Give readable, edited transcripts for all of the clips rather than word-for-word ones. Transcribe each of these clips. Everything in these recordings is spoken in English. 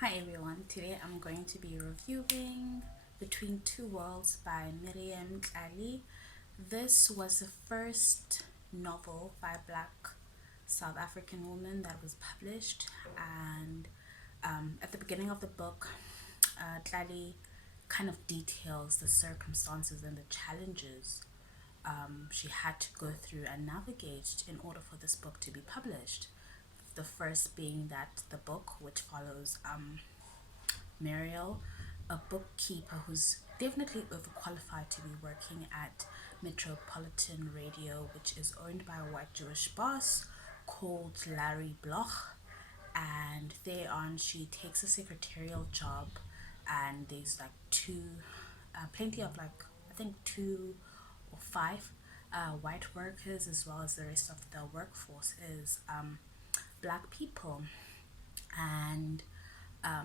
Hi everyone, today I'm going to be reviewing Between Two Worlds by Miriam Tlali. This was the first novel by a black South African woman that was published, and at the beginning of the book, Tlali kind of details the circumstances and the challenges she had to go through and navigate in order for this book to be published. The first being that the book, which follows Muriel, a bookkeeper who's definitely overqualified to be working at Metropolitan Radio, which is owned by a white Jewish boss called Larry Bloch. And thereon, she takes a secretarial job, and there's like plenty of like, I think two or five white workers, as well as the rest of the workforce is black people. And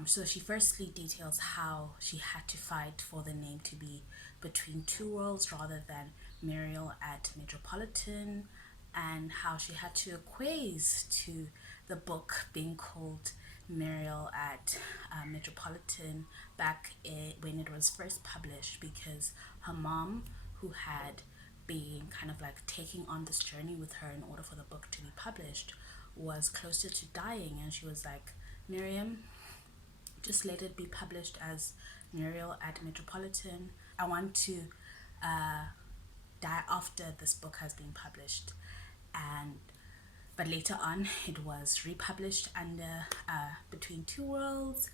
so she firstly details how she had to fight for the name to be Between Two Worlds rather than Muriel at Metropolitan, and how she had to acquiesce to the book being called Muriel at Metropolitan when it was first published, because her mom, who had been kind of like taking on this journey with her in order for the book to be published, was closer to dying, and she was like, Miriam, just let it be published as Muriel at Metropolitan. I want to die after this book has been published. And but later on, it was republished under Between Two Worlds.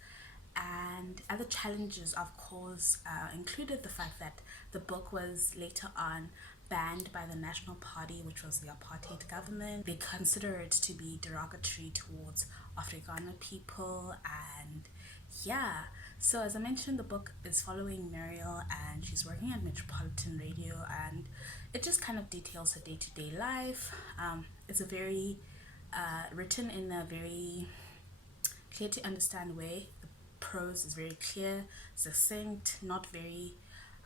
And other challenges, of course, included the fact that the book was later on banned by the National Party, which was the apartheid government. They consider it to be derogatory towards Afrikaner people, and yeah. So as I mentioned, the book is following Muriel, and she's working at Metropolitan Radio, and it just kind of details her day-to-day life. It's a very written in a very clear to understand way. The prose is very clear, succinct, not very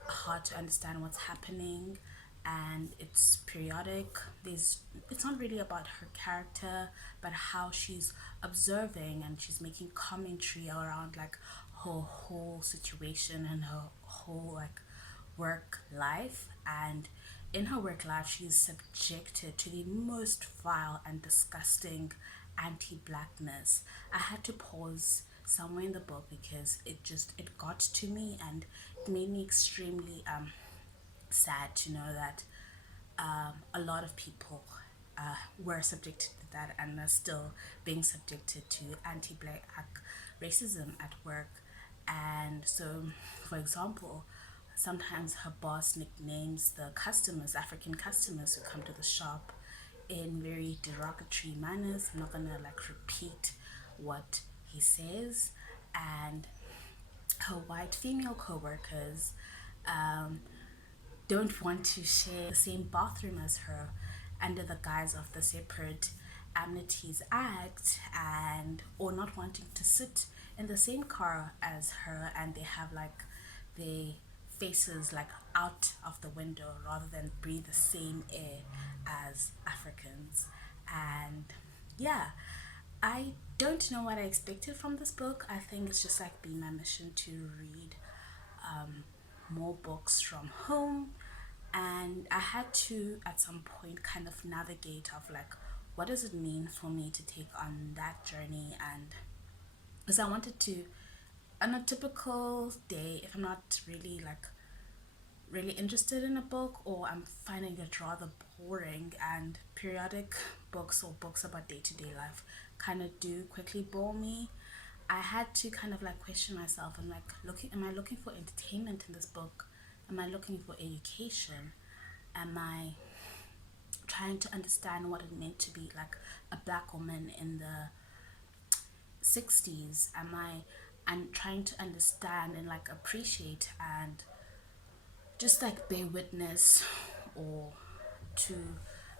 hard to understand what's happening, and it's periodic. It's not really about her character, but how she's observing and she's making commentary around like her whole situation and her whole like work life. And in her work life, she's subjected to the most vile and disgusting anti-blackness. I had to pause somewhere in the book because it got to me, and it made me extremely sad to know that a lot of people were subjected to that and are still being subjected to anti-black racism at work. And so, for example, sometimes her boss nicknames the customers, African customers who come to the shop, in very derogatory manners. I'm not gonna like repeat what he says. And her white female co-workers don't want to share the same bathroom as her under the guise of the Separate Amenities Act, and or not wanting to sit in the same car as her, and they have like their faces like out of the window rather than breathe the same air as Africans. And yeah, I don't know what I expected from this book. I think it's just like been my mission to read more books from home, and I had to at some point kind of navigate of like, what does it mean for me to take on that journey. And because I wanted to, on a typical day, if I'm not really interested in a book, or I'm finding it rather boring, and periodic books or books about day-to-day life kind of do quickly bore me, I had to kind of like question myself and like, am I looking for entertainment in this book? Am I looking for education? Am I trying to understand what it meant to be like a black woman in the 60s? I'm trying to understand and like appreciate and just like bear witness or to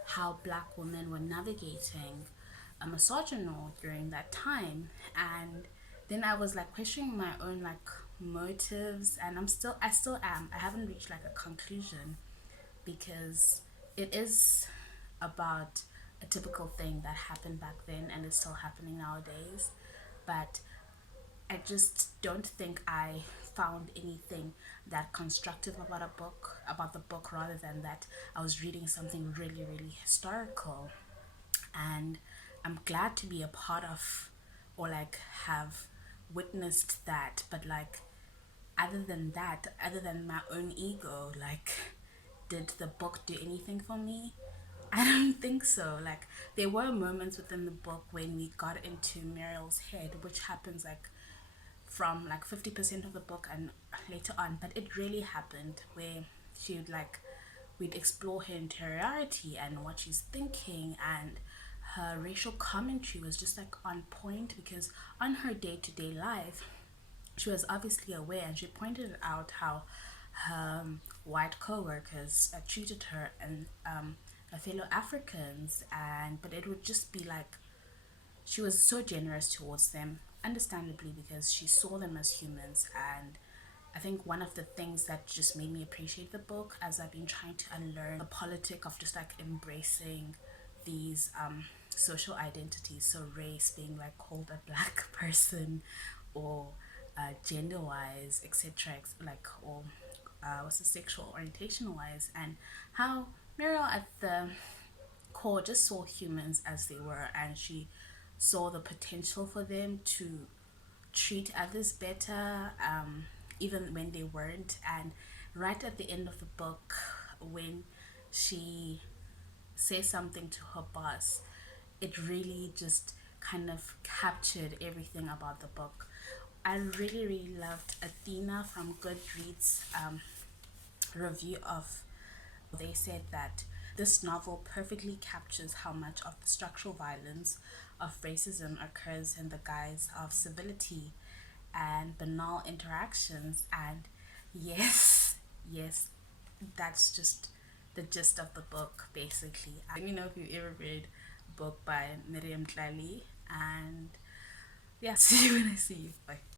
how black women were navigating a misogyny during that time. And then I was like questioning my own like motives, and I still am. I haven't reached like a conclusion, because it is about a typical thing that happened back then and is still happening nowadays. But I just don't think I found anything that constructive about the book, rather than that I was reading something really, really historical. And I'm glad to be a part of, or like have witnessed that. But like, other than that, other than my own ego, like, did the book do anything for me? I don't think so. Like, there were moments within the book when we got into Muriel's head, which happens like from like 50% of the book and later on, but it really happened where she would like, we'd explore her interiority and what she's thinking, and her racial commentary was just like on point, because on her day-to-day life she was obviously aware, and she pointed out how her white co-workers treated her and her fellow Africans, and but it would just be like, she was so generous towards them, understandably, because she saw them as humans. And I think one of the things that just made me appreciate the book, as I've been trying to unlearn the politic of just like embracing these social identities, so race being like called a black person, or gender wise, etc., like, or what's the sexual orientation wise, and how Muriel at the core just saw humans as they were, and she saw the potential for them to treat others better, even when they weren't. And right at the end of the book, when she says something to her boss, it really just kind of captured everything about the book. I really, really loved Athena from Goodreads review of, they said that this novel perfectly captures how much of the structural violence of racism occurs in the guise of civility and banal interactions. And yes, yes, that's just the gist of the book, basically. I don't know if you've ever read a book by Miriam Tlali, and yeah, see you when I see you. Bye.